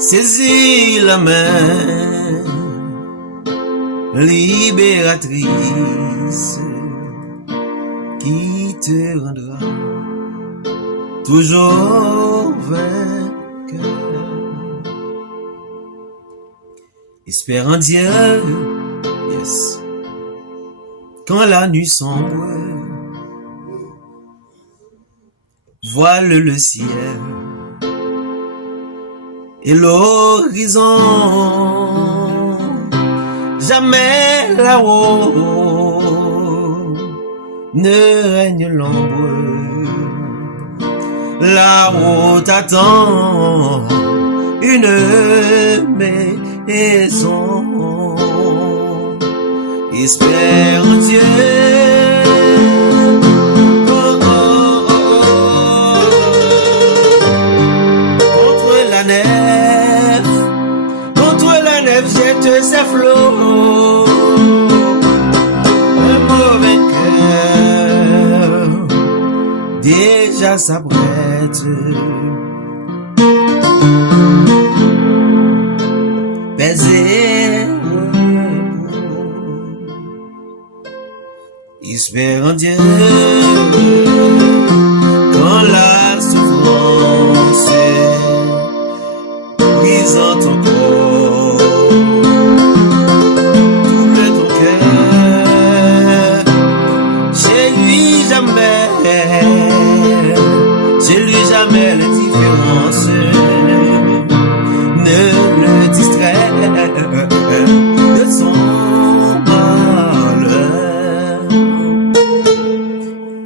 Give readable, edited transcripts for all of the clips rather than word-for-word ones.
Saisis la main libératrice qui te rendra toujours vainqueur. Espère en Dieu, yes. Quand la nuit sombre voile le ciel et l'horizon, jamais là-haut ne règne l'ombre. Là-haut t'attend une maison. Espère en Dieu. Jette ses flots, un mauvais cœur déjà s'apprête. Baiser, espère en Dieu quand la souffrance brise en ton corps. Chez lui jamais les différences ne le distrait de son malheur.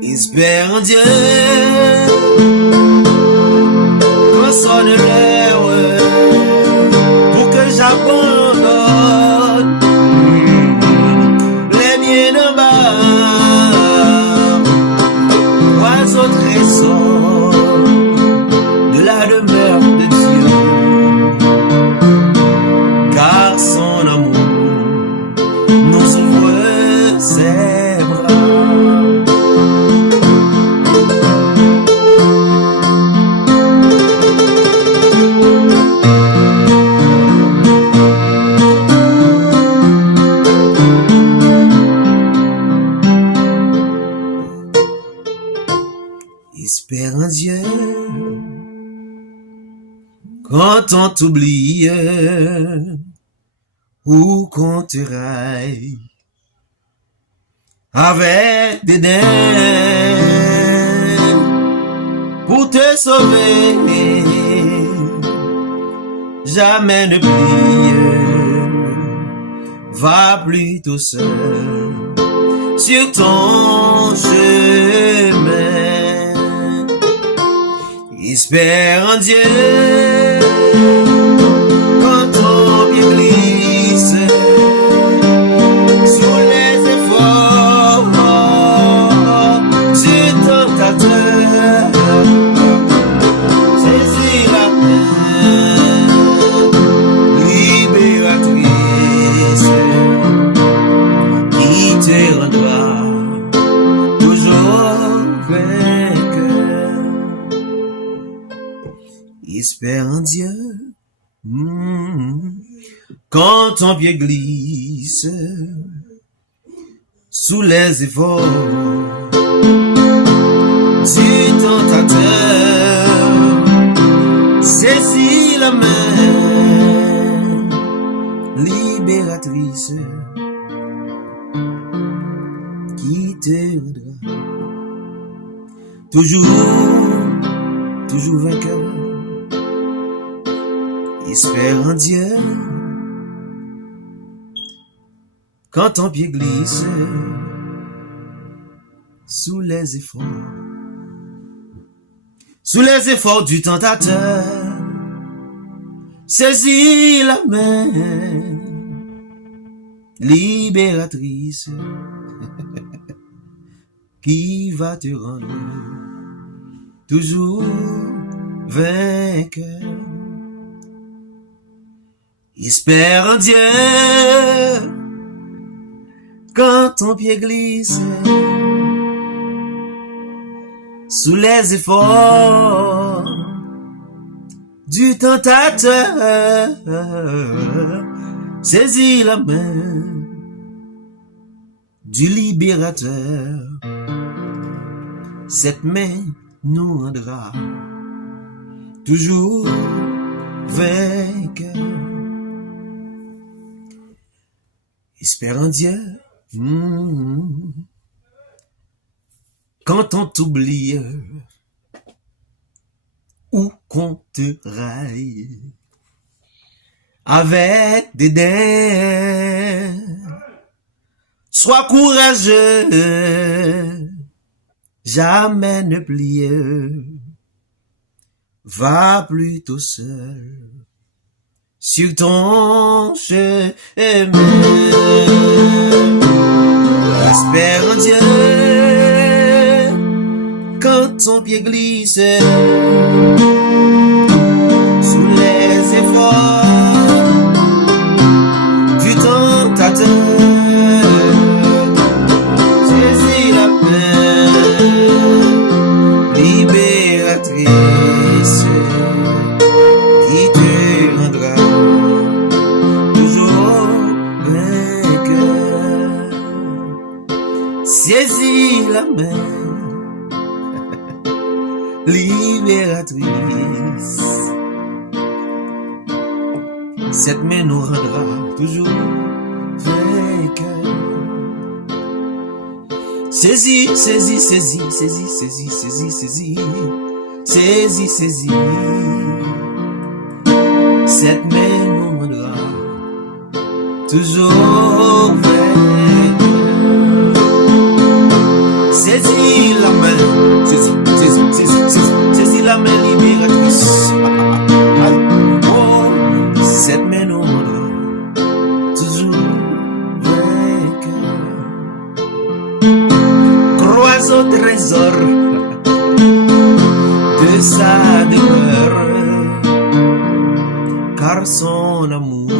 Espère en Dieu quand sonne l'heure pour que j'abandonne les miens en bas. Au trésor de la demeure de Dieu, car son amour nous ouvre ses bras. Espère en Dieu quand on t'oublie ou qu'on te raille avec des dents pour te sauver. Jamais ne plie, va plutôt seul sur ton chemin. Espère en Dieu quand ton pied glisse sous les efforts du tentateur. Saisis la main libératrice qui te rendra toujours vainqueur. Espère en Dieu quand ton pied glisse sous les efforts du tentateur. Saisis la main libératrice qui te rendra toujours vainqueur. Espère en Dieu quand ton pied glisse sous les efforts du tentateur. Saisis la main libératrice qui va te rendre toujours vainqueur. Espère en Dieu quand ton pied glisse sous les efforts du tentateur. Saisis la main du libérateur. Cette main nous rendra toujours vainqueurs. Espère en Dieu. Quand on t'oublie ou qu'on te raille avec dédain, sois courageux, jamais ne plier, va plutôt seul sur ton chemin. Espère en Dieu quand ton pied glisse sous les efforts du tentateur. Saisis la main libératrice qui te rendra toujours vainqueur. Saisis la main libératrice. Cette main nous rendra toujours vainqueurs. Saisis, saisis, saisis, saisis, saisis, saisis, saisis, saisis, saisis. Cette main nous rendra toujours vainqueurs. Saisis la main, saisis, saisis, saisis, saisis, saisis la main libératrice. Oh, cette main nous rendra toujours vainqueurs. Crois au trésor de sa demeure, car son amour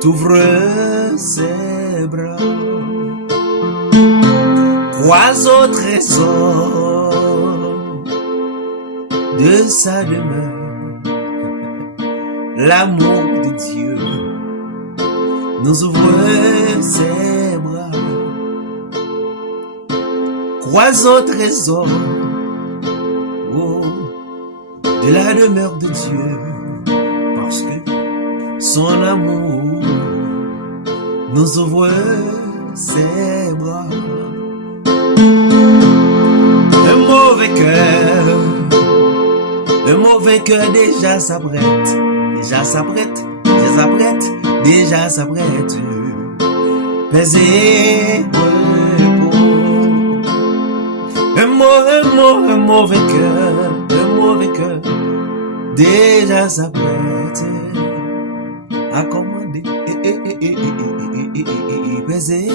t'ouvre ses bras. Crois au trésor de sa demeure, l'amour de Dieu nous ouvre ses bras. Crois au trésor de la demeure de Dieu, parce que son amour nous ouvre ses bras. Un mauvais cœur déjà s'apprête, déjà s'apprête, déjà s'apprête, déjà s'apprête. Baiser un mauvais cœur, déjà s'apprête à commander, baiser.